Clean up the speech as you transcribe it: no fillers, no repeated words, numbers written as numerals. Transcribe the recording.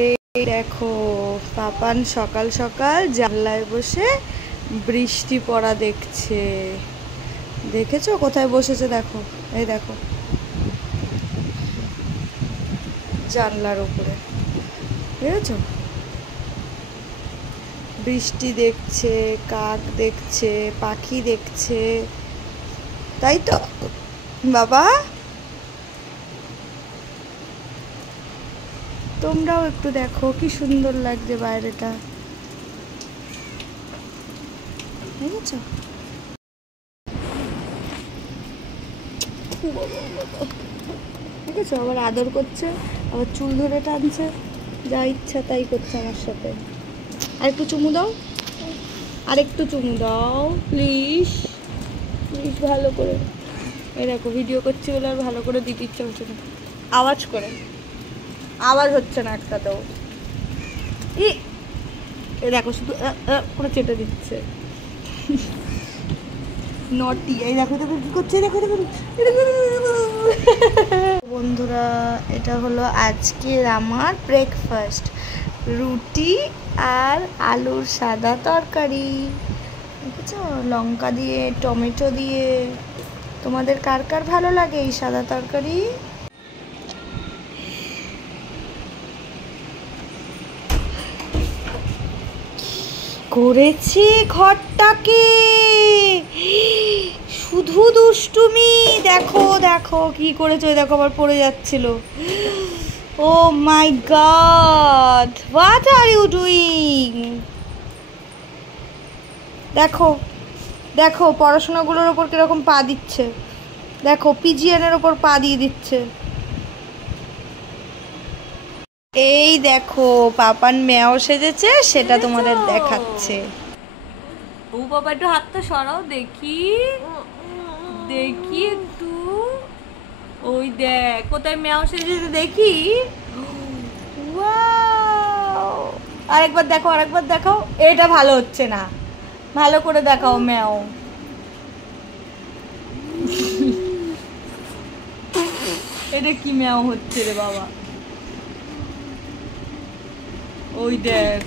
এই দেখো পাপান সকাল সকাল জানলায় বসে বৃষ্টি পড়া দেখছে। দেখেছো কোথায় বসেছে? দেখো, এই দেখো জানলার উপরে, দেখেছো? বৃষ্টি দেখছে, কাক দেখছে, পাখি দেখছে, তাই তো বাবা? তোমরাও একটু দেখো কি সুন্দর লাগছে বাইরেটা, দেখেছো? দেখেছো আবার আদর করছে, আবার চুল ধরে টানছে, যা ইচ্ছা তাই করছে আমার সাথে। আর একটু চুমু দাও, আর একটু চুমু দাও প্লিজ, প্লিজ ভালো করে। এই দেখো ভিডিও করছি বলে আর ভালো করে দিতে ইচ্ছা হচ্ছে না, আওয়াজ করে, আওয়াজ হচ্ছে না একটাতেও। এই দেখো শুধু পুরো চেটে দিচ্ছে, নটি। এই দেখো দেখো কি করছে, দেখো দেখো। বন্ধুরা এটা হলো আজকের আমার ব্রেকফাস্ট, রুটি আর আলুর সাদা তরকারি, দেখেছো? লঙ্কা দিয়ে, টমেটো দিয়ে। তোমাদের কার কার ভালো লাগে এই সাদা তরকারি? করেছে ঘরটাকে, শুধু দুষ্টুমি। দেখো দেখো কি করেছে, দেখো আবার পড়ে যাচ্ছিল। Oh my God, what are you doing? দেখো দেখো পড়াশোনাগুলোর ওপর কিরকম পা দিচ্ছে, দেখো পিজিএনের ওপর পা দিয়ে দিচ্ছে। এই দেখো পাপান মেয়াও সেজেছে, সেটা তোমাদের দেখাচ্ছে। ও বাবা একটু হাতটা সরাও দেখি, দেখি একটু। ওই দেখ কোথায় মেয়াও সেজেছে দেখি। আরেকবার দেখো, আরেকবার দেখাও। এটা ভালো হচ্ছে না, ভালো করে দেখাও মেয়াও। এটা কি মেয়াও হচ্ছে রে বাবা? ওই দেখ